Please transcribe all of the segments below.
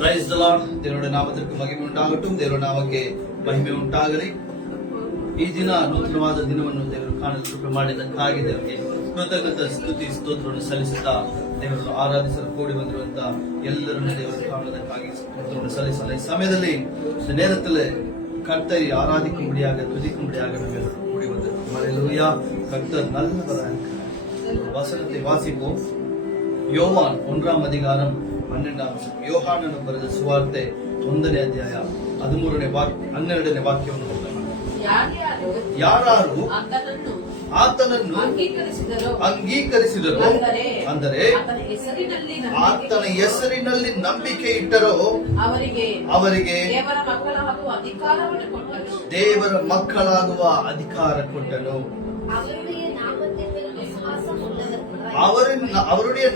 Price the lord. ದೇವರ ನಾಮಕ್ಕೆ ಮಹಿಮೆ ಉಂಟಾಗட்டும். ದೇವರ ನಾಮಕ್ಕೆ ಮಹಿಮೆ ಉಂಟಾಗಲಿ. ಈ ದಿನ ನೂತನವಾದ ದಿನವನ್ನು ದೇವರು ಕಾಣಲು ಕೃಪೆ ಮಾಡಿದ್ದಕ್ಕಾಗಿ ದೇವರಿಗೆ ಕೃತಜ್ಞತೆ ಸ್ತುತಿ ಸ್ತೋತ್ರವನ್ನು ಸಲ್ಲಿಸುತ್ತಾ ದೇವರನ್ನು ಆರಾಧಿಸಲು ಕೂಡಿ ಬಂದಿರುವಂತಹ ಎಲ್ಲರನ್ನು ದೇವರು ಕಾಣುವುದಕ್ಕಾಗಿ ಸ್ತೋತ್ರವನ್ನು ಸಲ್ಲಿಸಲು ಈ ಸಮಯದಲ್ಲಿ நேரத்தில் கர்த்தரை ஆராதிக்கும்படியாக துதிக்கும்படியாக நம்ம கூடி வந்திருக்கோம். ஹல்லேலூயா. கர்த்தர் நல்லவராக இருக்கிறார். வசனத்தை வாசிப்போம். யோவான் 1ஆம் அதிகாரம் 12ஆம் வசனம். யோಹಾನನ ಬರೆದ ಸುವಾರ್ತೆ 1ನೇ ಅಧ್ಯಾಯ 13ನೇ ವಾಕ್ಯ 12ನೇ ವಾಕ್ಯವನ್ನು ಓದೋಣ. ಯಾರು ಆತನನ್ನು ಅಂಗೀಕರಿಸಿದರೋ ಅಂದರೆ ಆತನ ಹೆಸರಿನಲ್ಲಿ ನಂಬಿಕೆ ಇಟ್ಟರೋ ಅವರಿಗೆ ದೇವರ ಮಕ್ಕಳಾಗುವ ಅಧಿಕಾರ ಕೊಟ್ಟನು. அவருடைய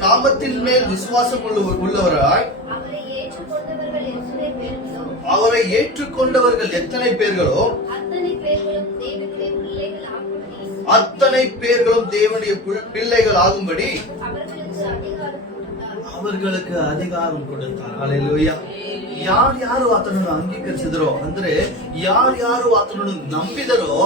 நாமத்தின் மேல் விசுவாசம் உள்ளவராய் அவரை ஏற்றுக்கொண்டவர்கள் எத்தனை பேர்களோ அத்தனை பேர்களும் தேவனுடைய பிள்ளைகள் ஆகும்படி அவர்களுக்கு அதிகாரம் கொடுத்தார். ஹல்லேலூயா. ಯಾರು ಆತನನ್ನು ಅಂಗೀಕರಿಸಿದರೋ ಅಂದ್ರೆ ಯಾರು ಆತನನ್ನು ನಂಬಿದರೋ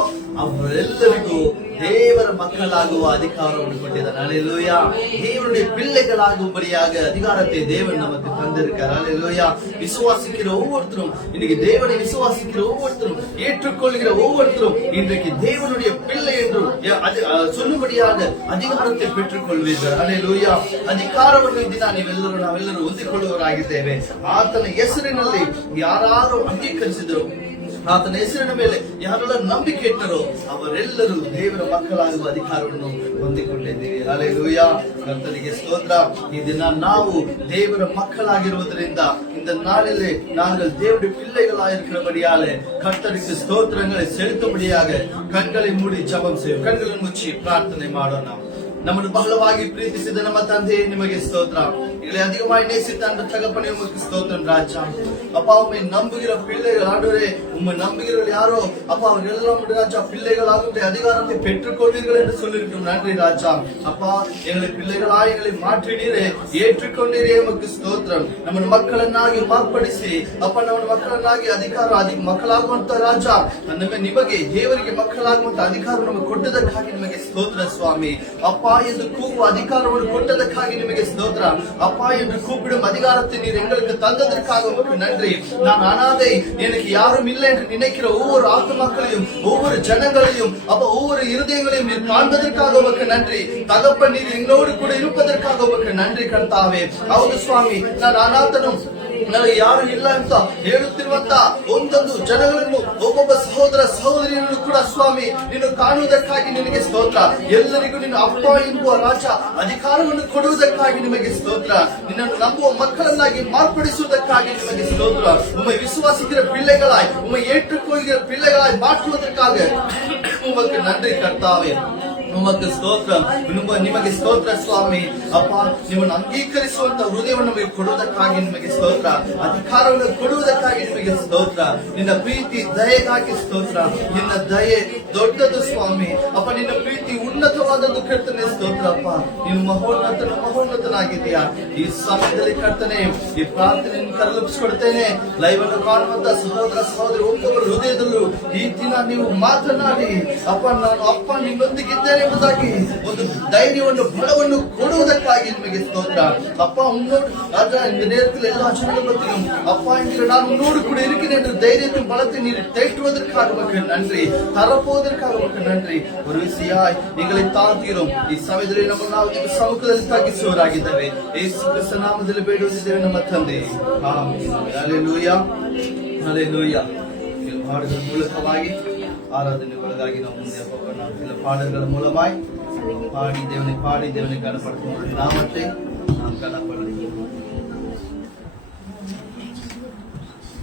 ಅವರೆಲ್ಲರಿಗೂ ದೇವರ ಮಕ್ಕಳಾಗುವ ಅಧಿಕಾರವನ್ನು ಕೊಟ್ಟಿದ್ದಾರೆ. ஹல்லேலூயா. தேவனுடைய பிள்ளைகளாகும்படியாக அதிகாரத்தை தேவன் நமக்கு தந்திருக்கிறார். ஹல்லேலூயா. விசுவாசிக்கிற ஒவ்வொருத்தரும் இன்னைக்கு தேவனை விசுவாசிக்கிற ஒவ்வொருத்தரும் ஏற்றுக்கொள்கிற ஒவ்வொருத்தரும் இன்றைக்கு தேவனுடைய பிள்ளை என்று சொல்லும்படியாக அதிகாரத்தை பெற்றுக் கொள்வீர்கள். ஹல்லேலூயா. அதிகாರವನ್ನು ಈ ದಿನ ನಾವೆಲ್ಲರೂ ಹೊಂದಿಕೊಳ್ಳುವವರಾಗಿದ್ದೇವೆ. ಆತನ ಹೆಸರಿನಲ್ಲಿ ಯಾರು ಅಂಗೀಕರಿಸಿದ್ರು, ಆತನ ಹೆಸರಿನ ಮೇಲೆ ಯಾರೆಲ್ಲ ನಂಬಿಕೆ ಇಟ್ಟರೋ ಅವರೆಲ್ಲರೂ ದೇವರ ಮಕ್ಕಳಾಗುವ ಅಧಿಕಾರವನ್ನು ಹೊಂದಿಕೊಂಡಿದ್ದೇವೆ. ಹಲ್ಲೇಲೂಯಾ. ಕರ್ತನಿಗೆ ಸ್ತೋತ್ರ. ಈ ದಿನ ನಾವು ದೇವರ மக்களாகிருவதರಿಂದ இந்த நாளிலே நாங்கள் தேவனுடைய பிள்ளைகளாயிருக்கிறபடியாலே கர்த்தருக்கு ஸ்தோத்திரங்களை செலுத்தும்படியாக கண்களை மூடி ஜெபம் செய்வோம். கண்களை ಮುಚ್ಚಿ ಪ್ರಾರ್ಥನೆ ಮಾಡೋಣ. ನಮ್ಮನ್ನು ಬಹಳವಾಗಿ ಪ್ರೀತಿಸಿದ ನಮ್ಮ ತಂದೆ ನಿಮಗೆ ಸ್ತೋತ್ರ. எங்களை அதிகமாய் நேசித்த அந்த தகப்பனே உமக்கு ஸ்தோத்திரம் ராஜா. அப்பா உம்மை நம்புகிற பிள்ளைகள் ஆண்டவரே, உம்மை நம்புகிறவர்கள் யாரோ அப்பா அவர்கள் எல்லாம் ராஜா பிள்ளைகளாக அதிகாரத்தை பெற்றுக் கொள்வீர்கள் என்று சொல்லியிருக்கோம். நன்றி ராஜா. அப்பா எங்களை பிள்ளைகளாய் எங்களை மாற்றினீரே, ஏற்றுக்கொண்டீரே, உமக்கு ಸ್ತೋತ್ರಂ. ನಮ್ಮನ್ನು ಮಕ್ಕಳನ್ನಾಗಿ ಮಾರ್ಪಡಿಸಿ ಅಪ್ಪ ನಮ್ಮನ್ನು ಮಕ್ಕಳನ್ನಾಗಿ ಅಧಿಕಾರ ಮಕ್ಕಳಾಗುವಂತ ರಾಜ ನಿಮಗೆ ದೇವರಿಗೆ ಮಕ್ಕಳಾಗುವಂತ ಅಧಿಕಾರ ನಮಗೆ ಕೊಟ್ಟದಕ್ಕಾಗಿ ನಿಮಗೆ ಸ್ತೋತ್ರ ಸ್ವಾಮಿ. ಅಪ್ಪ ಎಂದು ಕೂಗುವ ಅಧಿಕಾರವನ್ನು ಕೊಟ್ಟದಕ್ಕಾಗಿ ನಿಮಗೆ ಸ್ತೋತ್ರ. அப்பா என்று கூப்பிடும் அதிகாரத்தை நீர் எங்களுக்கு தந்ததற்காக உமக்கு நன்றி. நான் அனாதை, எனக்கு யாரும் இல்லை என்று நினைக்கிற ஒவ்வொரு ஆத்துமாக்களையும் ஒவ்வொரு ஜனங்களையும் அப்ப ஒவ்வொரு இருதயங்களையும் நீர் காண்பதற்காக உமக்கு நன்றி. தகப்பன் நீர் எங்களோடு கூட இருப்பதற்காக உமக்கு நன்றி கர்த்தாவே. ಹೌದು ಸ್ವಾಮಿ, ನಾನು ಅನಾಥನು, ನನಗೆ ಯಾರು ಇಲ್ಲ ಅಂತ ಹೇಳುತ್ತಿರುವಂತ ಒಂದೊಂದು ಜನಗಳನ್ನು ಒಬ್ಬೊಬ್ಬ ಸಹೋದರ ಸಹೋದರಿಯನ್ನು ಕೂಡ ಸ್ವಾಮಿ ನೀನು ಕಾಣುವುದಕ್ಕಾಗಿ ನಿನಗೆ ಸ್ತೋತ್ರ. ಎಲ್ಲರಿಗೂ ನಿನ್ನ ಅಪ್ಪ ಎಂಬುವ ರಾಜ ಅಧಿಕಾರವನ್ನು ಕೊಡುವುದಕ್ಕಾಗಿ ನಿಮಗೆ ಸ್ತೋತ್ರ. ನಿನ್ನನ್ನು ನಂಬುವ ಮಕ್ಕಳನ್ನಾಗಿ ಮಾರ್ಪಡಿಸುವುದಕ್ಕಾಗಿ ನಿಮಗೆ ಸ್ತೋತ್ರ. உம்மை விசுவாசிக்கிற பிள்ளைகளாய் உம்மை ஏற்றுக்கொள்கிற பிள்ளைகளாய் மாற்றுவதற்காக உமக்கு நன்றி கர்த்தாவே. உமக்கு ಸ್ತೋತ್ರಂ. ನಿಮಗೆ ಸ್ತೋತ್ರ ಸ್ವಾಮಿ. ಅಪ್ಪ ನಿಮ್ಮನ್ನು ಅಂಗೀಕರಿಸುವಂತ ಹೃದಯವನ್ನು ನಮಗೆ ಕೊಡುವುದಕ್ಕಾಗಿ ನಿಮಗೆ ಸ್ತೋತ್ರ. ಅಧಿಕಾರವನ್ನು ಕೊಡುವುದಕ್ಕಾಗಿ ನಿಮಗೆ ಸ್ತೋತ್ರ. ನಿನ್ನ ಪ್ರೀತಿ ದಯೆಗಾಗಿ ಸ್ತೋತ್ರ. ನಿನ್ನ ದಯೆ ದೊಡ್ಡದು ಸ್ವಾಮಿ. ಅಪ್ಪ ನಿನ್ನ ಪ್ರೀತಿ ಉನ್ನತವಾದದ್ದು ಕರ್ತನೆ. ಸ್ತೋತ್ರ ಅಪ್ಪ. ನೀನು ಮಹೋನ್ನತನಾಗಿದ್ದೀಯಾ. ಈ ಸಮಯದಲ್ಲಿ ಕರ್ತನೆ ಈ ಪ್ರಾರ್ಥನೆಯನ್ನು ಕರಲಿಸಿಕೊಡ್ತೇನೆ. ಲೈವ್ ಅನ್ನು ಕಾಣುವಂತ ಸಹೋದರ ಸಹೋದರಿ ಒಬ್ಬೊಬ್ಬರ ಹೃದಯದಲ್ಲೂ ಈ ದಿನ ನೀವು ಮಾತನಾಡಿ ಅಪ್ಪ ನಾನು ನಿಮ್ಮೊಂದಿಗಿದ್ದೇನೆ ಎಂಬುದಾಗಿ ಒಂದು ಧೈರ್ಯವನ್ನು ಬಲವನ್ನು ಕೊಡುವುದಕ್ಕಾಗಿ ನಿಮಗೆ ಸ್ತೋತ್ರ ಅಪ್ಪ. ராஜா இந்த நேரத்தில் எல்லா ஜனங்களும் அப்பா என்கிற நான் உன்னோடு கூட இருக்கிறேன் என்ற தைரியத்தின் பலத்தை நீர் தேற்றுவதற்காக உமக்கு நன்றி, தரப்போவதற்காக உமக்கு நன்றி. ஒரு விசையாய் எங்களை தாழ்கிறோம். ಈ ಸಮಯದಲ್ಲಿ ನಮ್ಮ ನಾವು ನಿಮ್ಮ ಸಮ್ಮುಖದಲ್ಲಿ ತಗ್ಗಿಸುವವರಾಗಿದ್ದೇವೆ. ಯೇಸು ಕ್ರಿಸ್ತನ ನಾಮದಲ್ಲಿ ಬೇಡುತ್ತಿದ್ದೇವೆ ನಮ್ಮ ತಂದೆ. ಆಮೆನ್. ಹಲ್ಲೇಲೂಯಾ. ಹಲ್ಲೇಲೂಯಾ. ಹಾಡುಗಳ ಮೂಲಕವಾಗಿ ஆராதனைகளுக்காக நாம் முன்னே போகணும். சில பாடல்கள் மூலமாய் பாடி தேவனை கனப்படுத்தும் நாமத்தை நாம் கனப்படுத்துவோம்.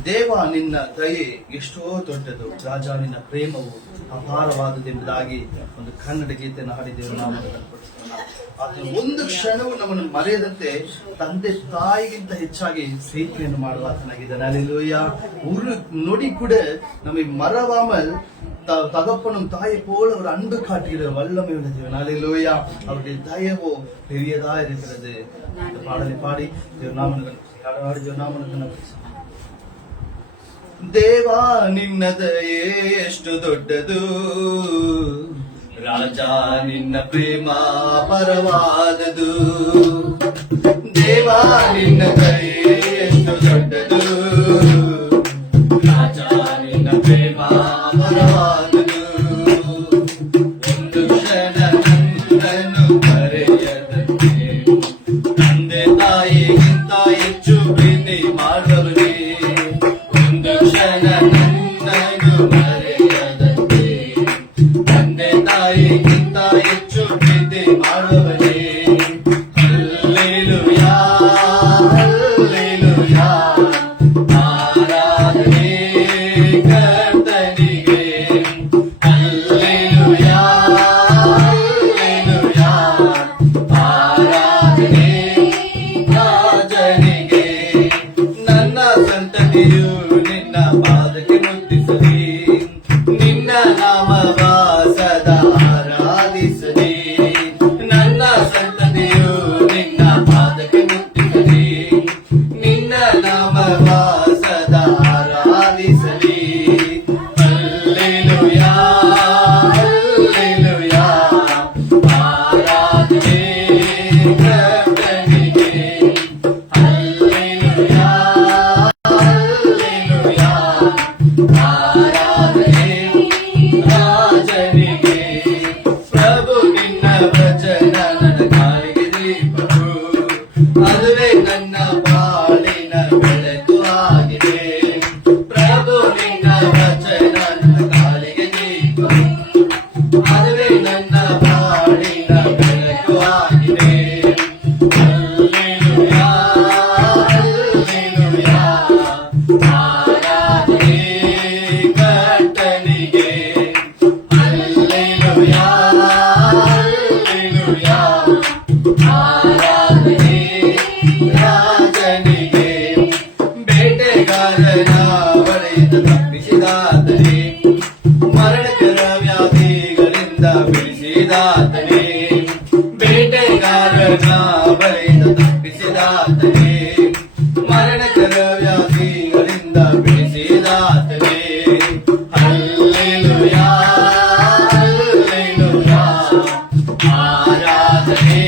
ದೇವ ನಿನ್ನ ದಯೆ ಎಷ್ಟೋ ದೊಡ್ಡದು, ರಾಜ ನಿನ್ನ ಪ್ರೇಮವು ಅಪಾರವಾದದೆಂಬುದಾಗಿ ಒಂದು ಕನ್ನಡ ಗೀತೆಯನ್ನು ಹಾಡಿದ್ದೇವೆ. ನಾವು ಅದನ್ನು ಒಂದು ಕ್ಷಣವು ನಮ್ಮನ್ನು ಮರೆಯದಂತೆ ತಂದೆ ತಾಯಿಗಿಂತ ಹೆಚ್ಚಾಗಿ ಪ್ರೀತಿಯನ್ನು ಮಾಡುವ ಆತನಾಗಿದ್ದಾನೆ. ஹல்லேலூயா. ஒரு நொடி கூட நம்மை மறவாமல் தகப்பனும் தாயை போல ஒரு அன்பு காட்டுகிற வல்லமை உள்ள தேவன். அல்லேலூயா. அவருடைய தயவோ பெரியதா இருக்கிறது. இந்த பாடலை பாடி ದೇವಾ ನಿನ್ನ ದಯೆ ಎಷ್ಟು ದೊಡ್ಡದು, ರಾಜ ನಿನ್ನ ಪ್ರೇಮ ಪರವಾದದು. ದೇವಾ ನಿನ್ನ ದಯೆ ಎಷ್ಟು ದೊಡ್ಡದು, ರಾಜ ನಿನ್ನ ಪ್ರೇಮ ಪರವಾದದು. ಒಂದು ಕ್ಷಣ ನನ್ನನ್ನು ಮರೆಯದಂತೆ ತಂದೆ ತಾಯಿಗಿಂತ ಹೆಚ್ಚು ಪ್ರೀತಿ ಮಾಡುವವನೇ. ಒಂದು ಕ್ಷಣ ನನ್ನನ್ನು ಮರೆಯದಂತೆ ತಂದೆ ತಾಯಿಗಿಂತ ಹೆಚ್ಚು ಪ್ರೀತಿ ಮಾಡುವವನೇ. ಹಲ್ಲೆಲೂಯಾ ಹಲ್ಲೆಲೂಯಾ, ಆರಾಧನೆ ಕರ್ತನಿಗೆ. ಹಲ್ಲೆಲೂಯಾ ಹಲ್ಲೆಲೂಯಾ, ಆರಾಧನೆ ರಾಜನಿಗೆ. ನನ್ನ ಸಂತತಿಯು ನಿನ್ನ ಪಾದಕ್ಕೆ ಮುಟ್ಟಿಸಲಿ, ನಿನ್ನ ನಾಮವ ಸದಾ ಆರಾಧಿಸಲಿ. ನನ್ನ ಸಂತತಿಯು ನಿನ್ನ ಪಾದಕ್ಕೆ ಮುಟ್ಟಿಸಲಿ, ನಿನ್ನ ನಾಮವ ಸದಾ ಆರಾಧಿಸಲಿ. ಹಲ್ಲೆಲೂಯಾ ಹಲ್ಲೆಲೂಯಾ, ಆರಾಧನೆ ಕರ್ತನಿಗೆ. ಹಲ್ಲೆಲೂಯಾ ಹಲ್ಲೆಲೂಯಾ, ಆರಾಧನೆ ರಾಜನಿಗೆ. ಪ್ರಭು ನಿನ್ನ ವಚನ ನನ್ನ ಕಾಲಿಗೆ ದೀಪವು, ಅದುವೇ ನನ್ನ ಬಾಳಿನ ಬೆಳಕು ಆಗಿದೆ. ಪ್ರಭು ನಿನ್ನ ವಚನ ನನ್ನ ಕಾಲಿಗೆ ದೀಪವು, ಅದುವೇ ನನ್ನ ಬಾಳಿನ ಬೆಳಕು ಆಗಿದೆ. ಹಲ್ಲೆಲೂಯಾ ಹಲ್ಲೆಲೂಯಾ, ಆರಾಧನೆ ಕರ್ತನಿಗೆ. ಹಲ್ಲೆಲೂಯಾ ಹಲ್ಲೆಲೂಯಾ, ಆರಾಧನೆ ರಾಜನಿಗೆ. ಬೇಟೆಗಾರನ ಬಲೆಯಿಂದ ತಪ್ಪಿಸಿದಾತನೇ, ಮರಣಕರ ವ್ಯಾಧಿಗಳಿಂದ ಬಿಡಿಸಿದಾತನೇ. ಬೇಟೆಗಾರನ ಬಲೆಯಿಂದ ತಪ್ಪಿಸಿದಾತನೇ, ಮರಣಕರ ವ್ಯಾಧಿಗಳಿಂದ ಬಿಡಿಸಿದಾತನೇ. ಹಲ್ಲೆಲೂಯಾ ಹಲ್ಲೆಲೂಯಾ, ಆರಾಧನೆ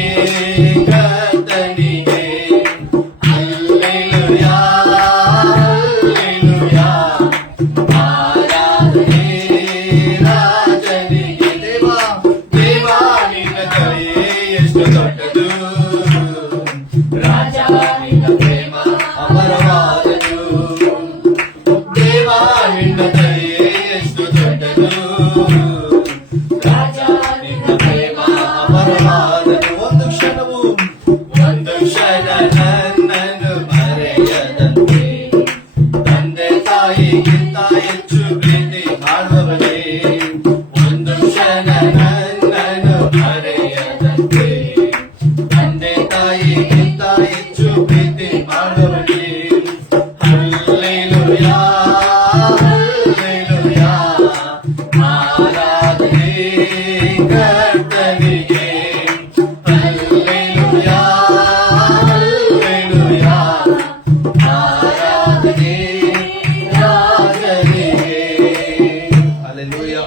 ಕರ್ತನಿಗೆ. ಹಲ್ಲೆಲೂಯಾ ಹಲ್ಲೆಲೂಯಾ, ಆರಾಧನೆ ರಾಜನಿಗೆ. ದೇವಾ ದೇವಾ ನಿನ್ನ ದಯೆ ಎಷ್ಟು ದೊಡ್ಡದು, ರಾಜ ನಿನ್ನ ಪ್ರೇಮ ಅಮರವಾದದು. ದೇವಾ ನಿನ್ನ ದಯೆ ಎಷ್ಟು ದೊಡ್ಡದು, ರಾಜ ನಿನ್ನ ಪ್ರೇಮ ಅಮರವಾದದು. ಒಂದು ಕ್ಷಣವು ಒಂದು ಕ್ಷಣ ನನ್ನನ್ನು ಮರೆಯದಂತೆ ತಂದೆ ತಾಯಿಗಿಂತ ಹೆಚ್ಚು ಪ್ರೀತಿ ಮಾಡುವವನೇ. ಒಂದು ಕ್ಷಣ ನನ್ನನ್ನು ಮರೆಯದಂತೆ ತಂದೆ ತಾಯಿಗಿಂತ ಹೆಚ್ಚು ಪ್ರೀತಿ ಮಾಡುವವನೇ. ಹಲ್ಲೆಲೂಯಾ ಹಲ್ಲೆಲೂಯಾ, ಆರಾಧನೆ ಕರ್ತನಿಗೆ. ಹಲ್ಲೆಲೂಯಾ ಹಲ್ಲೆಲೂಯಾ, ಆರಾಧನೆ ರಾಜನಿಗೆ. ಹಲ್ಲೆಲೂಯಾ.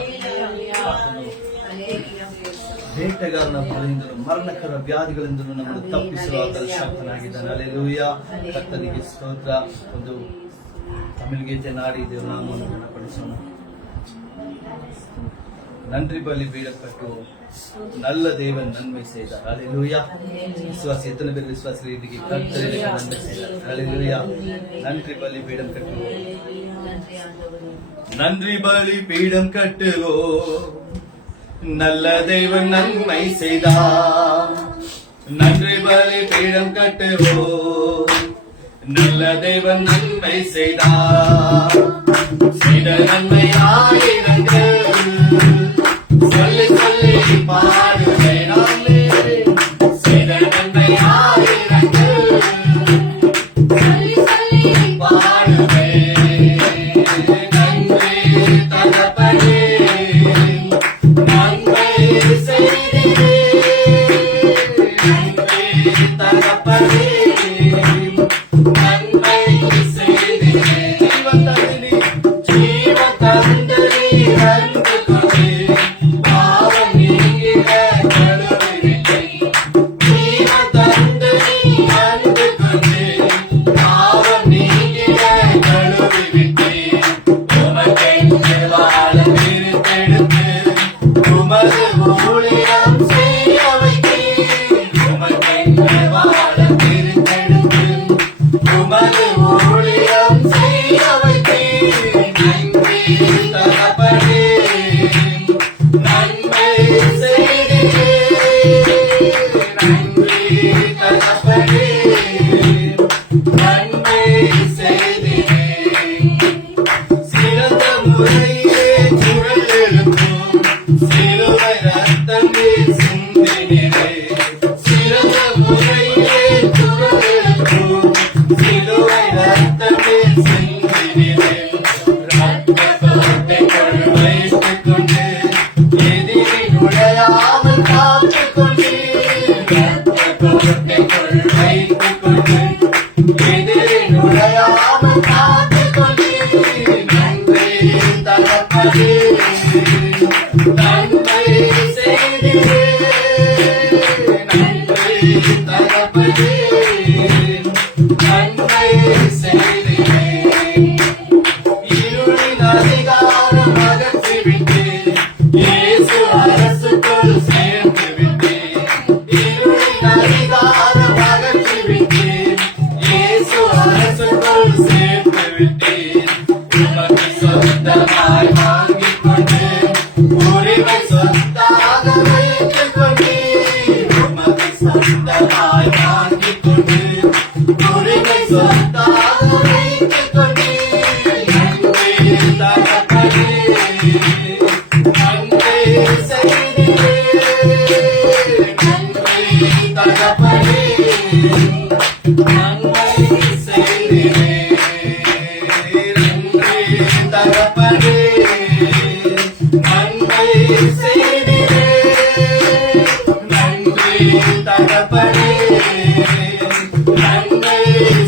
ಬೇಟೆಗಾರನ ಬಲೆಯಿಂದಲೂ ಮರಣಕರ ವ್ಯಾಧಿಗಳಿಂದಲೂ ನಮ್ಮನ್ನು ತಪ್ಪಿಸುವ ಆತನು ಶಕ್ತನಾಗಿದ್ದಾನೆ. ಹಲ್ಲೆಲೂಯಾ. ಕರ್ತನಿಗೆ ಸ್ತೋತ್ರ. ಒಂದು ತಮಿಳ್ ಗೀತೆ ನಾಡಿ ದೇವರ ನಾಮವನ್ನು ಘನಪಡಿಸೋಣ. நன்றி பலி பீடம் கட்டுவோம். நல்ல தேவன் நன்மை செய்தார். ஹல்லேலூயா. விசுவாசி எத்தனை பேர் விசுவாசி இன்னைக்கு கர்த்தர் எனக்கு நன்மை செய்தார். ஹல்லேலூயா. நன்றி பலி பீடம் கட்டுவோம். நன்றி பலி பீடம் கட்டுவோம். நல்ல தேவன் நன்மை செய்தார். நன்றி பலி பீடம் கட்டுவோம். நல்ல தேவன் நன்மை செய்தார். செய்த நன்மை ஆயிரங்கள் சொல்லி சொல்லி பாடுவேன் நானே. செய்த நன்மை ஆயிரங்கள் சொல்லி சொல்லி பாடுவேன். நன்றி தகப்பனே உமது ஊழியம் செய்ய வைத்தீர். உமக்கென்று வாழ பிரித்தெடுத்து உமது ஊழியம் செய்ய வைத்தீர். நன்றி தகப்பனே, நன்மை செய்தீரே. நன்றி தகப்பனே, நன்மை செய்தீரே. சிறந்த முறையிலே குரல் எழுப்பும் சிலுவை ரத்தமே சிந்தினீரே. சிறந்த முறையிலே குரல் எழுப்பும் சிலுவை ரத்தமே சிந்தினீரே. ரத்த கோட்டைக்குள் வைத்துக் கொண்டு எதிரி நுழையாமல் காத்துக் கொண்டீர். ரத்த கோட்டைக்குள் வைத்துக் கொண்டு எதிரி நுழையாமல் காத்துக் கொண்டீர். நன்றி தகப்பனே, நன்மை செய்தீரே. நன்றி தகப்பனே, நன்மை செய்தீரே. இருளின் அதிகாரம் அகற்றிவிட்டு இயேசு அரசுக்குள் சேர்த்து விட்டேன். இருளின் அதிகாரம் அகற்றிவிட்டு இயேசு அரசுக்குள் சேர்த்து விட்டேன். உமக்கு சொந்தமாய் வாங்கிக் கொண்டு உரிமை சொந்தாக வைத்துக் கொண்டீர். உமக்கு சொந்தமாய் வாங்கிக் கொண்டு உரிமை சொந்தாக வைத்துக் கொண்டீர். நன்றி தகப்பனே, நன்மை செய்தீரே. நன்றி தகப்பனே, நன்மை செய்தீரே. நன்றி தகப்பனே, நன்மை செய்தீரே. நன்றி தகப்பனே, நன்மை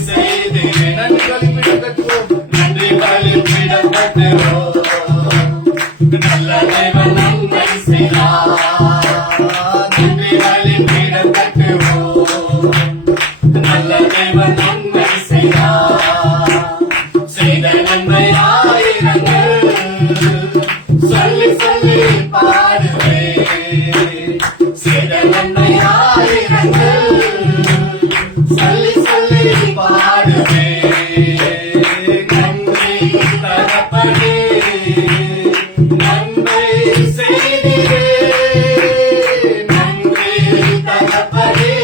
செய்தீரே. நன்றி பலிபீடம் கட்டுவோம், நன்றி பலிபீடம் கட்டுவோம். நல்ல தேவன் நன்மை செய்தார். நன்றி பலிபீடம் கட்டுவோம். நல்ல தேவன் நன்மை செய்தார். செய்த நன்மை ஆயிரங்கள் சொல்லி சொல்லி பாடுவேன். செய்த நன்மை ஆயிரங்கள் சொல்லி சொல்லி பாடுவேன். நன்றி தகப்பனே, நன்மை செய்தீரே. நன்றி தகப்பனே,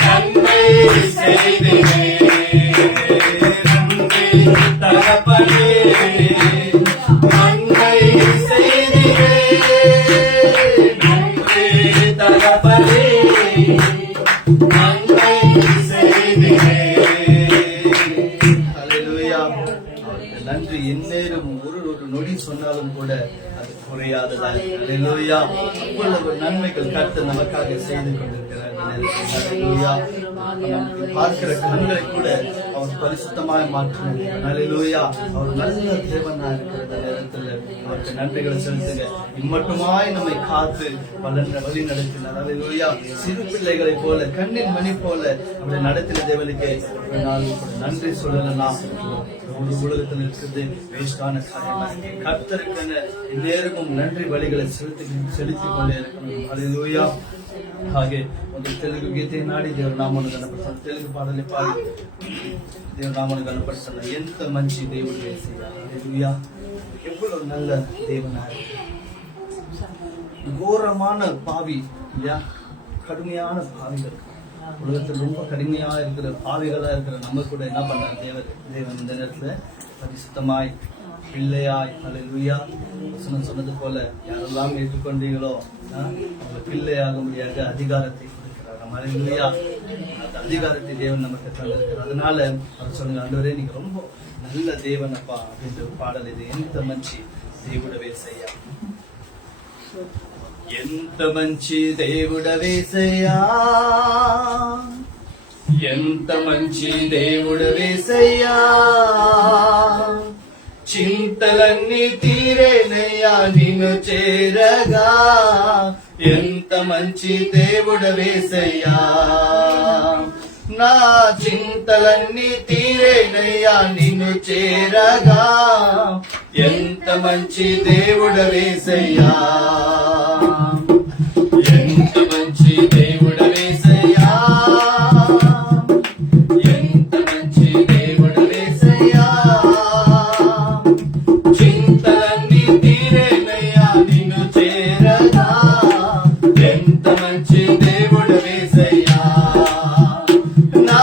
நன்மை செய்தீரே. நன்றி தகப்பனே, நன்மை செய்தீரே. நன்றி தகப்பனே, நன்மை செய்தீரே. ஹல்லேலூயா. அவருக்கு நன்றி எந்நேரம் ஒரு ஒரு நொடி சொன்னாலும் கூட அது குறையாததாக. ஹல்லேலூயா. அவ்வளவு நன்மைகள் கர்த்தர் நமக்காக செய்து கொண்டிருக்கிறார். ஹல்லேலூயா. நமக்கு பார்க்கிற கண்களை கூட அவர் பரிசுத்தமாய் மாற்றினார். ஹல்லேலூயா. அவர் நல்ல தேவனா இருக்கிற நேரத்தில் அவருக்கு நன்றிகளை செலுத்துங்க. இம்மட்டுமாய் நம்மை காத்து வழி நடத்தினார். ஹல்லேலூயா. சிறு பிள்ளைகளை போல கண்ணின் மணி போல அவரை நடத்தின தேவனுக்கு ஒரு நாள் நன்றி சொல்லலாம். ஒரு உலகத்தில் இருக்கிறது வேஸ்டான காரியமாக கர்த்தருக்கு நேரமும் நன்றி வழிகளை செலுத்திக் கொண்டே இருக்கணும். ஹல்லேலூயா. ಹಾಗೆ ಒಂದು ತೆಲುಗು ಗೀತೆ ನಾಡಿ ದೇವರ ನಾಮವನ್ನು ಗಣಪಡಿಸೋಣ. ತೆಲುಗು ಪಾಡಲಿ ಪಾಡಿ ದೇವರ ನಾಮವನ್ನು ಗಣಪಡಿಸೋಣ. ಎಂತ ಮಂಚಿ ದೇವರು యేసయ్యా. ஹல்லேலூயா. எவ்வளவு நல்ல தேவனா. கோரமான பாவி இல்லையா, கடுமையான பாவிகள், உலகத்தில் ரொம்ப கடுமையா இருக்கிற பாவிகளா இருக்கிற நம்ம கூட என்ன பண்றாரு தேவன் இந்த நேரத்துல பரிசுத்தமாய் பிள்ளையாய். ஹல்லேலூயா. வசனம் சொன்னது போல யாரெல்லாம் ஏற்றுக்கொண்டீங்களோ உங்களுக்கு பிள்ளையாக முடியாத அதிகாரத்தை கொடுக்கிறார். ஹல்லேலூயா. அந்த அதிகாரத்தை தேவன் நமக்கு தந்திருக்கிறார். அதனால அவர் சொல்லுங்க, ஆண்டவரே நீங்க ரொம்ப நல்ல தேவன் அப்பா அப்படின்ற ஒரு பாடல் இது. ఎంత మంచి దేవుడవేసయ్యా, ఎంత మంచి దేవుడవేసయ్యా, ఎంత మంచి దేవుడవేసయ్యా, చింతలన్నీ తీరేనయ్యా నిన్ను చేరగా, ఎంత మంచి దేవుడవేసయ్యా, నా చింతలన్నీ తీరేనయ్యా నిన్ను చేరగా. ఎంత మంచి దేవుడవేసయ్యా, ఎంత మంచి దేవుడవేసయ్యా, ఎంత మంచి దేవుడవేసయ్యా. చింతలన్నీ తీరేనయ్యా నిన్ను చేరగా. ఎంత మంచి దేవుడవేసయ్యా, నా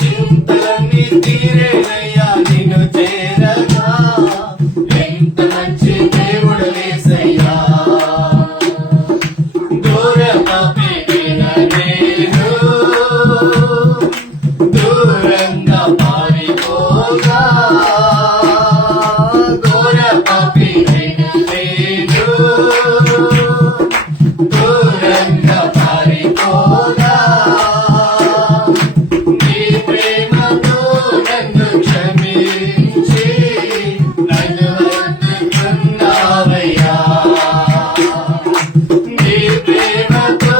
చింతలన్నీ తీరేనయ్యా నిన్ను చేరగా. ఎంత మంచి దేవుడవేసయ్యా. ఘోర పాపినైన నేను దూరంగా పారిపోగా. ఘోర పాపినైన నేను దూరంగా పారిపోగా. నీ ప్రేమతో నన్ను క్షమించి నన్ను హత్తుకున్నావయ్యా. నీ ప్రేమతో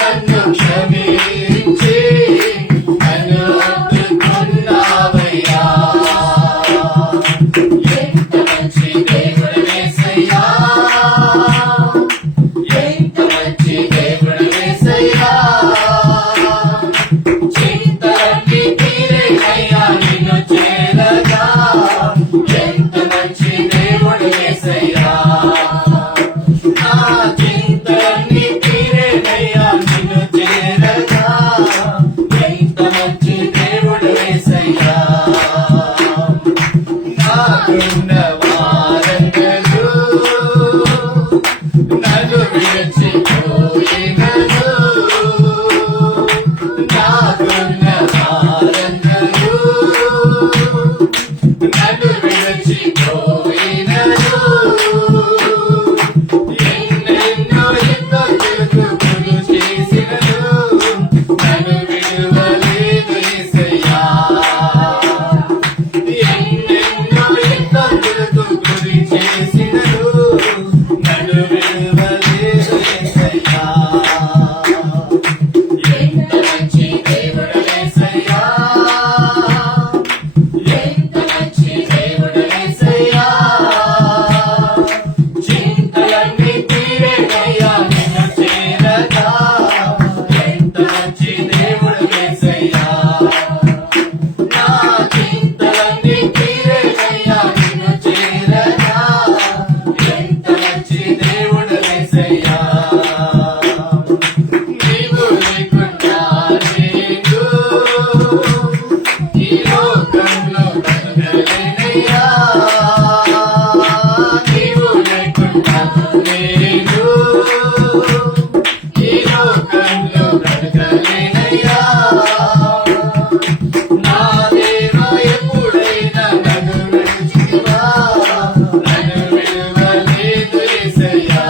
నన్ను క్షమించి నన్ను హత్తుకున్నావయ్యా. ఎంత మంచి దేవుడవేసయ్యా, ఎంత మంచి దేవుడవేసయ్యా. చింతలన్నీ తీరేనయ్యా నిన్ను చేరగా. ఎంత మంచి దేవుడవేసయ్యా, నా చింతలన్నీ తీరేనయ్యా నిన్ను చేరగా. ఎంత మంచి దేవుడవేసయ్యా. నాకున్న వారందరూ నన్ను విడిచిపోయినను. నాకున్న వారందరూ నన్ను విడిచిపోయినను. ఎన్నెన్నో ఇబ్బందులకు గురి చేసినను నన్ను విడువలేదు యేసయ్యా. ఎన్నెన్నో ఇబ్బందులకు గురి చేసినను నన్ను విడువలేదు యేసయ్యా. ఎంత మంచి దేవుడవేసయ్యా, ఎంత మంచి దేవుడవేసయ్యా. చింతలన్నీ తీరేనయ్యా నిన్ను చేరగా. ఎంత మంచి దేవుడవేసయ్యా, నా చింతలన్నీ తీరేనయ్యా నిన్ను చేరగా. ఎంత మంచి దేవుడవేసయ్యా. నీవు లేకుండా నేను ఈ లోకంలో బ్రతకలేనయ్యా. నీవు లేకుండా నేను ఈ లోకంలో బ్రతకలేనయ్యా. నా దేవా ఎప్పుడైనా నన్ను విడిచితివా, నన్ను విడువలేదు యేసయ్యా.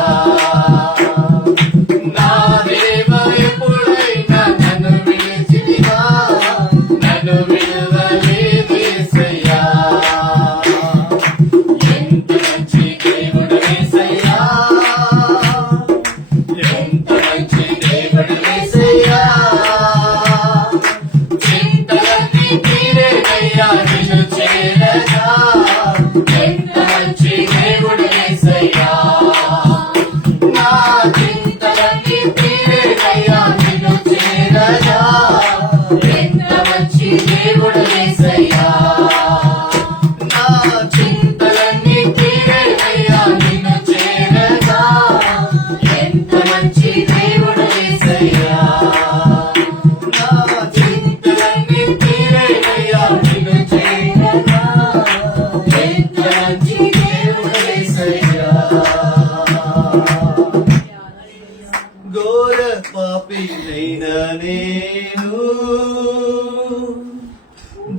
నా దేవా ఎప్పుడైనా నన్ను విడిచితివా, నన్ను విడువలేదు యేసయ్యా. ఎంత మంచి దేవుడవేసయ్యా, ఎంత మంచి దేవుడవేసయ్యా. చింతలన్నీ తీరేనయ్యా నిన్ను చేరగా. ఎంత మంచి దేవుడవేసయ్యా, నా చింతలన్నీ తీరేనయ్యా నిన్ను చేరగా. ఎంత మంచి దేవుడవేసయ్యా, నా చింతలన్నీ తీరేనయ్యా నిన్ను చేరగా. ఎంత మంచి దేవుడవేసయ్యా, నా చింతలన్నీ తీరేనయ్యా నిన్ను చేరగా. ఎంత మంచి దేవుడవేసయ్యా. ఘోర పాపినైన నేను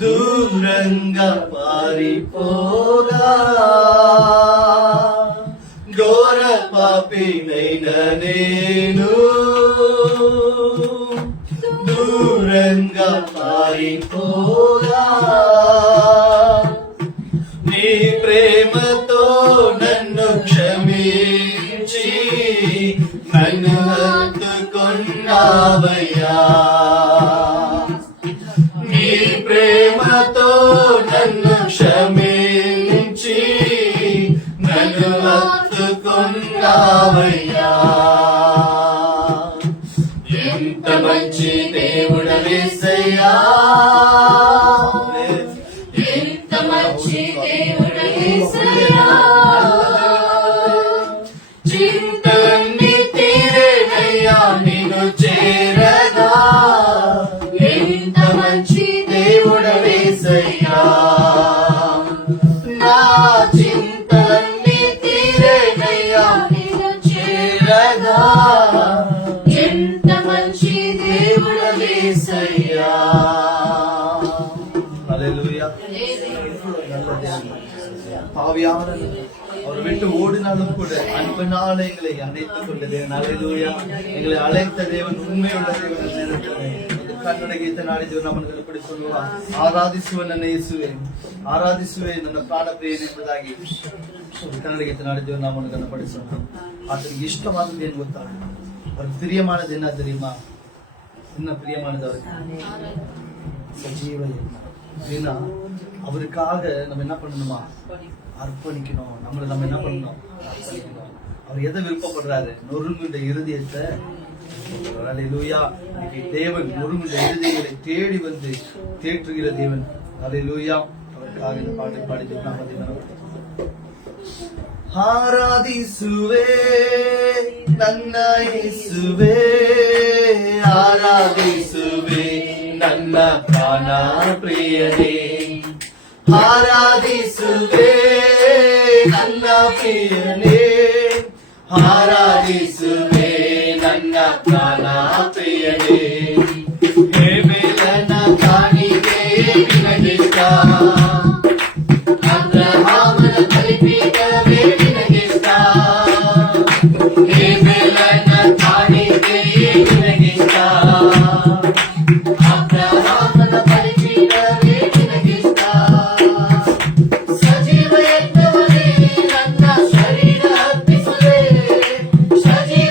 దూరంగా పారిపోగా. ఘోర పాపినైన నేను దూరంగా పారిపోగా. నీ ప్రేమతో నన్ను క్షమించి నన్ను హత్తుకున్నావయ్యా. క్షమించి నన్ను హత్తుకున్నావయ్యా. ఎంత మంచి దేవుడవేసయ్యా, ఎంత మంచి దేవుడవేసయ్యా. చింతలన్నీ తీరేనయ్యా నిన్ను చేరగా. ఎంత మంచి దేవుడవేసయ్యా, నా చింతలన్నీ తీరేనయ్యా నిన్ను చేరగా. ఎంత మంచి దేవుడవేసయ్యా. ஹல்லேலூயா. நல்ல தேவன். பாவியானவன் அவர் விட்டு ஓடினாலும் கூட அன்பினாலே எங்களை அணைத்துக் கொண்ட தேவன். ஹல்லேலூயா. எங்களை அழைத்த தேவன் உண்மையுள்ள தேவன். ಕನ್ನಡಗೀತೆ ನಾಡಿದ್ದು ನಮ್ಮನ್ನು ಬಲಪಡಿಸುವ ಆರಾಧಿಸುವ ನನ್ನ ಯೇಸುವೆ, ಆರಾಧಿಸುವೆ ನನ್ನ ಪ್ರಾಣ ಪ್ರಿಯನೇ ಎಂಬುದಾಗಿ ಕನ್ನಡಗೀತೆ ನಾಡಿದ್ದು ನಮ್ಮನ್ನು ಗಣಪಡಿಸೋಣ. ಆತನಿಗೆ ಇಷ್ಟವಾದದ್ದು ಏನು ಗೊತ್ತಾ? அவருக்கு பிரியமானது என்ன தெரியுமா? என்ன பிரியமானது அவருக்கு? சஜீவ ஏன்னா அவருக்காக நம்ம என்ன பண்ணணுமா? அர்ப்பணிக்கணும். நம்ம என்ன பண்ணணும்? அர்ப்பணிக்கணும். அவர் எதை விருப்பப்படுறாரு? நொறுங்குண்ட இருதயத்தை. அல்லேலூயா. தேவன் நொறுங்குண்ட இருதயங்களை தேடி வந்து தேற்றுகிற தேவன். அல்லேலூயா. அவருக்காக இந்த பாட்டை பாடி ஆராதிசுவே ನನ್ನ ಯೇಸುವೆ, ಆರಾಧಿಸುವೆ ನನ್ನ ಪ್ರಾಣ ಪ್ರಿಯನೇ. ಆರಾಧಿಸುವೆ ನನ್ನ ಪ್ರಿಯನೇ, ಆರಾಧಿಸುವೆ ನನ್ನ ಪ್ರಾಣ ಪ್ರಿಯನೇ. ಹೇಬೇಲನ ಕಾಣಿಕೆ ನಿನಗಿಷ್ಟ, ಅಬ್ರಹಾಮನ ಬಲಿಪೀಠವೇ ನಿನಗಿಷ್ಟ. ಹೇಬೇಲನ ಕಾಣಿಕೆಯೇ ನಿನಗಿಷ್ಟ, ಅಬ್ರಹಾಮನ ಬಲಿಪೀಠವೇ ನಿನಗಿಷ್ಟ. ಸಜೀವ ಯಜ್ಞವೇ ನನ್ನ ಶರೀರ ಅರ್ಪಿಸುವೆ, ಸಜೀವ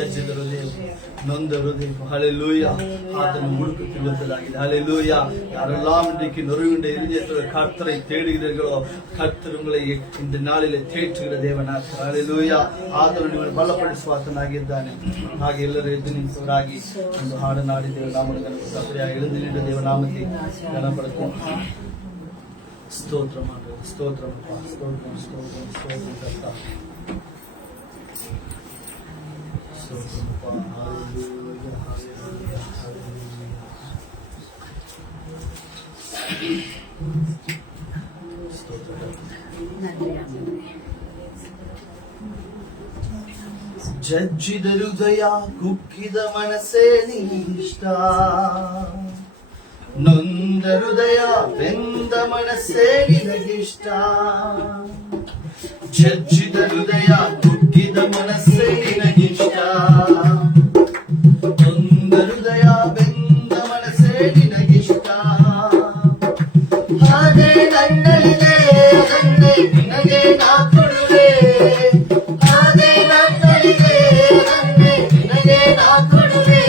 ಜಜ್ಜಿದ ಹೃದಯ, ನೊಂದ ಹೃದಯ, ಹಲ್ಲೆಲೂಯ, ಆತನು ಹುಡುಕುತ್ತಿರುವುದಾಗಿದೆ. ஹல்லேலூயா. யாரெல்லாம் இன்றைக்கு நொறுங்குண்ட இருதயத்தில் கர்த்தரை தேடுகிறீர்களோ, கர்த்தர் உங்களை இந்த நாளிலே தேற்றுகிற தேவனாக. ஹல்லேலூயா. ಆತನು ನಿಮ್ಮನ್ನು ಬಲಪಡಿಸುವ ಆತನಾಗಿದ್ದಾನೆ. ಹಾಗೆ ಎಲ್ಲರೂ ಎದ್ದು ನಿಂತವರಾಗಿ ಒಂದು ಹಾಡನ್ನು ಹಾಡಿ ದೇವರ ನಾಮವನ್ನು ಸರಿಯಾಗಿ எழுந்து நின்ற தேவநாமத்தை கனப்படுத்தும். ಸ್ತೋತ್ರ ಮಾಡು, ಸ್ತೋತ್ರ ಸ್ತೋತ್ರ ಸ್ತೋತ್ರ ಸ್ತೋತ್ರ ಕರ್ತಾ, ಸ್ತೋತ್ರ. Hallelujah, hallelujah, hallelujah. ಸ್ತೋತ್ರ. ಜಜ್ಜಿದ ಹೃದಯ, ಕುಕ್ಕಿದ ಮನಸ್ಸೇ ನಿನ್ನಿಷ್ಟ, ನೊಂದ ಹೃದಯ, ಬೆಂದ ಮನಸ್ಸೇ ನಿನಗಿಷ್ಟ. ಜಜ್ಜಿದ ಹೃದಯ, ಕುಕ್ಕಿದ ಮನಸ್ಸೇ ನಿನಗಿಷ್ಟ, ನೊಂದ ಹೃದಯ, ಬೆಂದ ಮನಸ್ಸೇ ನಿನಗಿಷ್ಟ. ಹಾಗೆ ನನ್ನಲ್ಲಿದೆ ಅದನ್ನೇ ನಿನಗೆ ನಾ ಕೊಡುವೆ, ಹಾಗೆ ನನ್ನಲ್ಲಿದೆ ಅದನ್ನೇ ನಿನಗೆ ನಾ ಕೊಡುವೆ.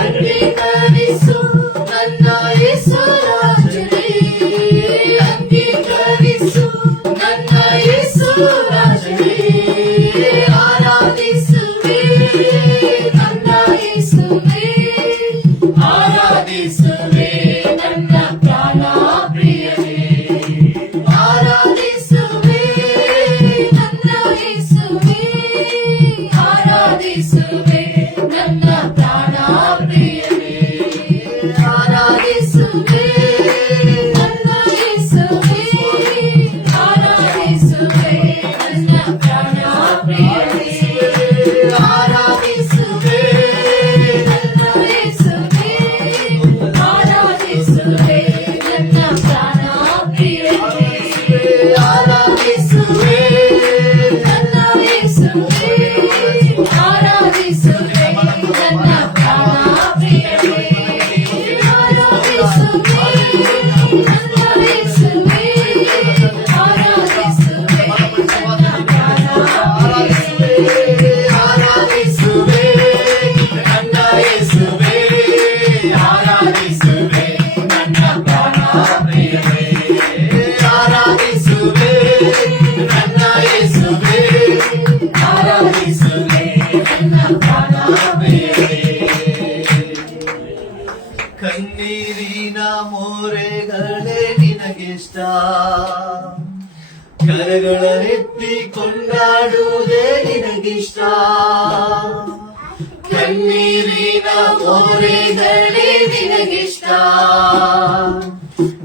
ಅಂಗೀಕರಿಸು ನನ್ನ ಯೇಸು ರಾಜನೇ, ಅಂಗೀಕರಿಸು ನನ್ನ ಯೇಸು ರಾಜನೇ. ಆರಾಧಿಸುವೆ ನನ್ನ ಯೇಸುವೇ, ಆರಾಧಿಸುವೆ ನನ್ನ ಪ್ರಾಣ ಪ್ರಿಯನೇ. ಆರಾಧಿಸುವೆ ನನ್ನ ಯೇಸುವೇ, ಆರಾಧಿಸುವೆ ನನ್ನ ಪ್ರಾಣ ಪ್ರಿಯನೇ. ಆರಾಧಿಸುವೆ ನನ್ನ ಯೇಸುವೇ, ಆರಾಧಿಸುವೆ ನನ್ನ ಪ್ರಾಣ ಪ್ರಿಯನೇ. ಆರಾಧಿಸುವೆ ನನ್ನ ಯೇಸುವೇ, ಆರಾಧಿಸುವೆ ನನ್ನ ಪ್ರಾಣ ಪ್ರಿಯನೇ. ಆರಾಧಿಸುವೆ ನನ್ನ ಯೇಸುವೇ, ಆರಾಧಿಸುವೆ ನನ್ನ ಪ್ರಾಣ ಪ್ರಿಯನೇ. ಆರಾಧಿಸುವೆ ನನ್ನ ಯೇಸುವೇ, ಆರಾಧಿಸುವೆ ನನ್ನ ಪ್ರಾಣ ಪ್ರಿಯನೇ. ಆರಾಧಿಸುವೆ ನನ್ನ ಯೇಸುವೇ, ಆರಾಧಿಸುವೆ ನನ್ನ ಪ್ರಾಣ ಪ್ರಿಯನೇ. ಆರಾಧಿಸುವೆ ನನ್ನ ಯೇಸುವೇ, ಆರಾಧಿಸುವೆ ನನ್ನ ಪ್ರಾಣ ಪ್ರಿಯನೇ. ಕಣ್ಣೀರಿನ ಮೋರೆಗಳೇ ನಿನಗಿಷ್ಟ, ಕರಗಳೆತ್ತಿ ಕೊಂಡಾಡುವುದೇ ನಿನಗಿಷ್ಟ. ಕಣ್ಣೀರಿನ ಮೋರೆಗಳೇ ನಿನಗಿಷ್ಟ,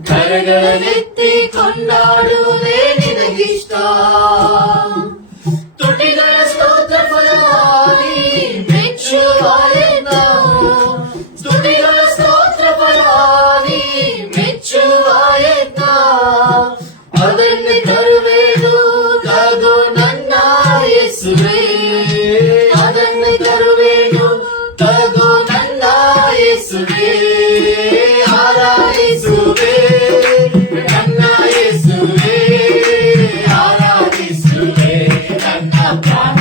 ಕರಗಳೆತ್ತಿ ಕೊಂಡಾಡುವುದೇ ನಿನಗಿಷ್ಟ. ತುಟಿಗಳ ಸ್ತೋತ್ರ ಫಲವಾಗಿ ಮೆಚ್ಚುವ ನಾವು, ತುಟಿಗಳ ಸ್ತೋತ್ರ ಫಲವಾಗಿ ಮೆಚ್ಚುವ ಅದನ್ನು ತರುವೆನು ಕಾದು ನನ್ನ ಯೇಸುವೇ, ಅದನ್ನು ತರುವೆನು ಕಾದು ನನ್ನ ಯೇಸುವೇ. ಆರಾಧಿಸುವೆ ನನ್ನ ಯೇಸುವೇ, ಆರಾಧಿಸುವೆ ನನ್ನ ಪ್ರಾಣ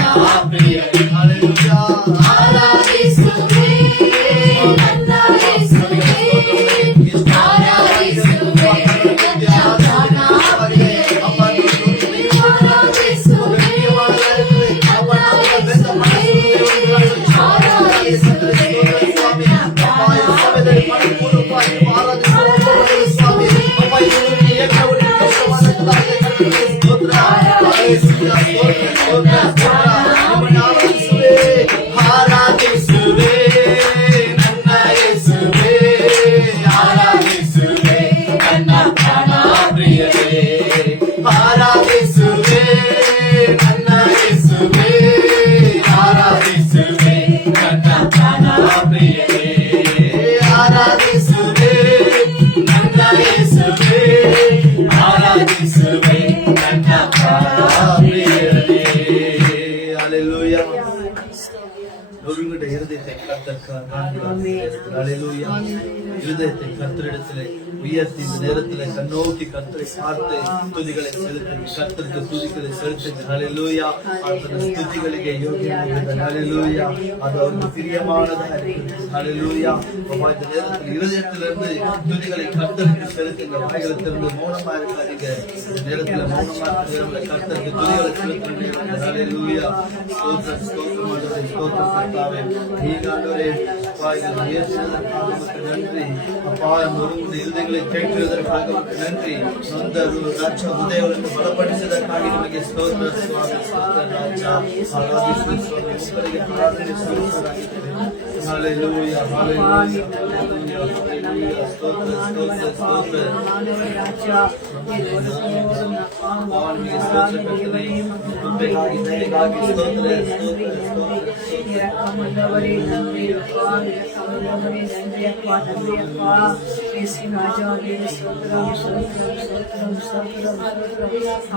ಪ್ರಿಯನೇ. ಆರಾಧಿಸುವೆ ನನ್ನ ಯೇಸುವೇ, ಆರಾಧಿಸುವೆ ನನ್ನ ಪ್ರಾಣ ಪ್ರಿಯನೇ. ಆರಾಧಿಸುವೆ ಆರಾಧಿಸುವೆ ನನ್ನ ಯೇಸುವೇ, ಆರಾಧಿಸುವೆ ನನ್ನ ಪ್ರಾಣ ಪ್ರಿಯನೇ. ಆರಾಧಿಸುವೆ ನನ್ನ ಯೇಸುವೇ, ಆರಾಧಿಸುವೆ ನನ್ನ ಪ್ರಾಣ ಪ್ರಿಯನೇ. ಆರಾಧಿಸುವೆ ನನ್ನ ಯೇಸುವೇ, ಆರಾಧಿಸುವೆ ನನ್ನ ಪ್ರಾಣ ಪ್ರಿಯನೇ. ಹಲ್ಲೆಲೂಯಾ. நொறுங்குண்ட இருதயத்தை கர்த்தர் காண்கிறார். ஹல்லேலூயா. இருதயத்தை கர்த்தரிடத்திலே உயர்த்தி இந்த நேரத்திலே கண்ணோக்கி கர்த்தரை பார்த்து துதிகளை செலுத்துங்க. கர்த்தருக்கு துதிகளை செலுத்துங்க. ஹல்லேலூயா. அந்த துதிகளுக்கு யோகியமானது. ஹல்லேலூயா. அது அவருக்கு பிரியமானதாக இருக்குது. ஹல்லேலூயா. அப்பா, இந்த நேரத்தில் இருதயத்திலிருந்து துதிகளை கர்த்தருக்கு செலுத்துங்க. வாய்களிலிருந்து மௌனமா இருக்காதீங்க. இந்த நேரத்தில் மௌனமா இருக்கிறவங்க கர்த்தருக்கு துதிகளை செலுத்துங்க. ஹல்லேலூயா. ஸ்தோத்திரம், ஸ்தோத்திரம் ஆண்டவரே, ஸ்தோத்திரம் கர்த்தாவே. நீங்க ஆண்டவரே அப்பா, எங்களை உயர்த்தினதற்காக உமக்கு நன்றி. அப்பா, நொறுங்குண்ட இருதயங்களை கேட்கிறதற்காக உமக்கு நன்றி. சொந்த ராஜா உதயவனுக்கு பலப்படுத்தியதற்காக ನಿಮಗೆ ಸ್ತೋತ್ರ ಸ್ವಾಮಿ. ಸ್ತೋತ್ರ ರಾಜಾ. ಆರಾಧಿಸುವ ಸ್ವಾಮಿ. ಉತ್ತರಿಗೆ ಪ್ರಾರ್ಥನೆ ಸಲ್ಲಿಸುವುದಾಗಿದ್ದೇವೆ. Hallelujah, hallelujah, hallelujah, hallelujah. ಸ್ತೋತ್ರ, ಸ್ತೋತ್ರ, ಸ್ತೋತ್ರ. ನಿಮಗೆ ಸ್ತೋತ್ರ ಕರ್ತನೇ. ಕೃಪೆಗಾಗಿ, ದಯೆಗಾಗಿ ಸ್ತೋತ್ರ, ಸ್ತೋತ್ರ, ಸ್ತೋತ್ರ,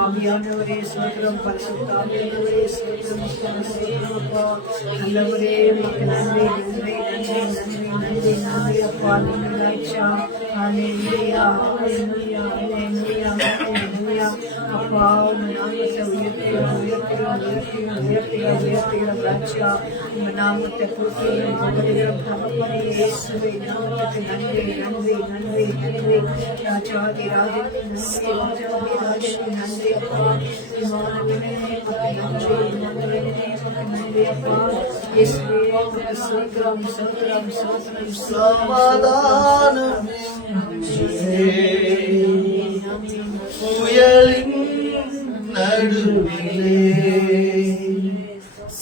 ஆவியானவரே சோத்திரம், பரிசுத்த ஆவியானவரே சோத்திரம், நல்லவரே உமக்கு நன்றி, நன்றி, நன்றி, நன்றி, நன்றி, நன்றி அப்பா. ராஜா. ஹல்லேலூயா, ஹல்லேலூயா, ஹல்லேலூயா, ஹல்லேலூயா. அப்பா, உங்க நாமத்தை உயர்த்துகிறோம், உயர்த்துகிறோம், உயர்த்துகிறோம், உயர்த்துகிறோம், உயர்த்துகிறோம் ராஜா. உங்க நாமத்தை போற்றுகிறோம், புகழுகிறோம் தகப்பனே. இயேசுவே நாமத்துக்கு நன்றி, நன்றி, நன்றி, நன்றி. ராஜாதி ராஜனுக்கு நன்றி, ராஜாதி ராஜனுக்கு நன்றி அப்பா. இமானுவேலே உமக்கு நன்றி, இமானுவேலே உமக்கு நன்றி அப்பா. இயேசுவே உமக்கு ஸ்தோத்திரம், ஸ்தோத்திரம், ஸ்தோத்திரம், சமாதானம் புயலின் நடுவிலே,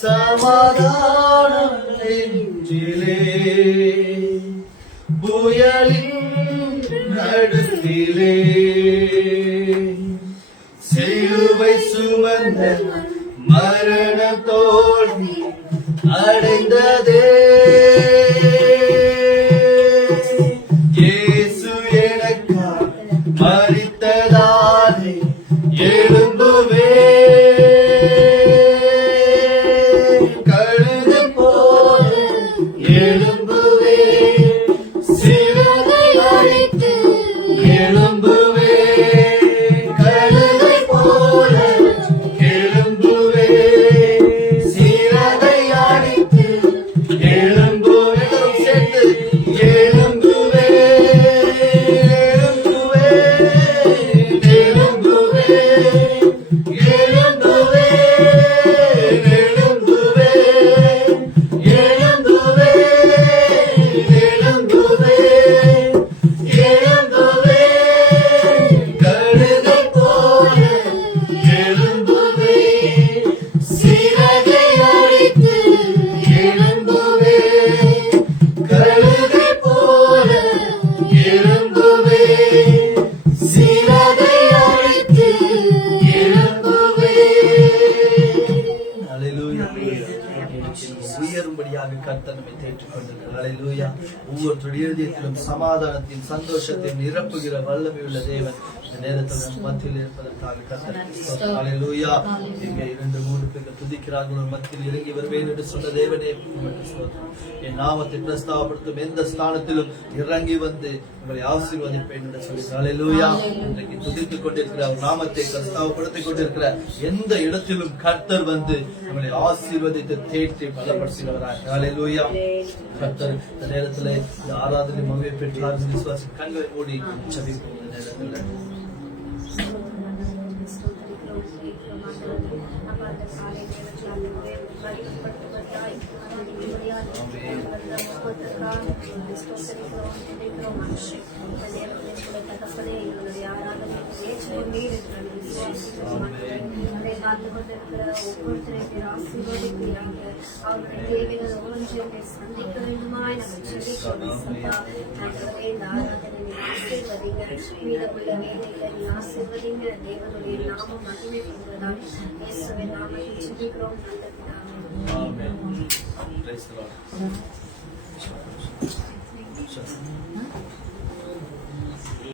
சமாதானம் நெஞ்சிலே, புயலின் நடுவிலே, சிலுவை சுமந்த மரண தோல்வி அடைந்ததே. இயேசு எனக்காக மரித்ததாலே எழும்புவே. கழுதை போல எழும்புவே. சிலுவை அடித்து எழும்புவே. கழுதை போல எழும்புவே. சிலுவை அடித்து எழும்புவே. சேர்த்து எழும்புவே, எழும்புவே, எழும்புவே, எழும்புவே, எழும்புவே, எழும்புவே, எழும்புவே, எழும்புவே. கழுதை போல எழும்புவே. சிறகை அடித்து எழும்புவே. கழுதை போல எழும்புவே. சிறகை அடித்து எழும்புவே. ஹல்லேலூயா. உயரும்படியாக கர்த்தர் நம்மை தேற்றுக்கொண்டிருக்கிறார். ஹல்லேலூயா. ஒவ்வொருத்தருடைய இதயத்திலும் சமாதானத்தின் சந்தோஷத்தையும் நிரப்புகிற வல்லமை உள்ள தேவன் இந்த நேரத்தில் நம் மத்தியில் இருப்பதற்காக கர்த்தருக்கு ஸ்தோத்திரம். ஹல்லேலூயா. இங்கே 2-3 பேர்கள் துதிக்கிறார்கள். மத்தியில் இறங்கி வருவேன் என்று சொன்ன தேவனே உமக்கு ஸ்தோத்திரம். என் நாமத்தை பிரஸ்தாபப்படுத்தும் எந்த ஸ்தானத்திலும் இறங்கி வந்து உங்களை ஆசீர்வதிப்பேன் என்று சொல்லி ஹல்லேலூயா. இன்றைக்கு துதித்துக் கொண்டிருக்கிற அவர் நாமத்தை பிரஸ்தாபப்படுத்திக் கொண்டிருக்கிற எந்த இடத்திலும் கர்த்தர் வந்து உங்களை ஆசீர்வதித்து தேற்றி பலப்படுத்துகிறவராக. ஹல்லேலூயா. கர்த்தர் இந்த நேரத்தில் இந்த ஆராதனை மகிமை பெற்றார். விசுவாசி கண்களை மூடி ஜெபிப்போம். இந்த நேரத்தில் சந்திக்க வேண்டுமாய் மீதமுள்ள வேலைகளை ஆசீர்வதிங்க. தேவனுடைய நாமம் மகிமைப்படுவதாக இயேசுவின் நாமத்தில் ஜெபிக்கிறோம். நல்ல பிதாவே. Praise the Lord.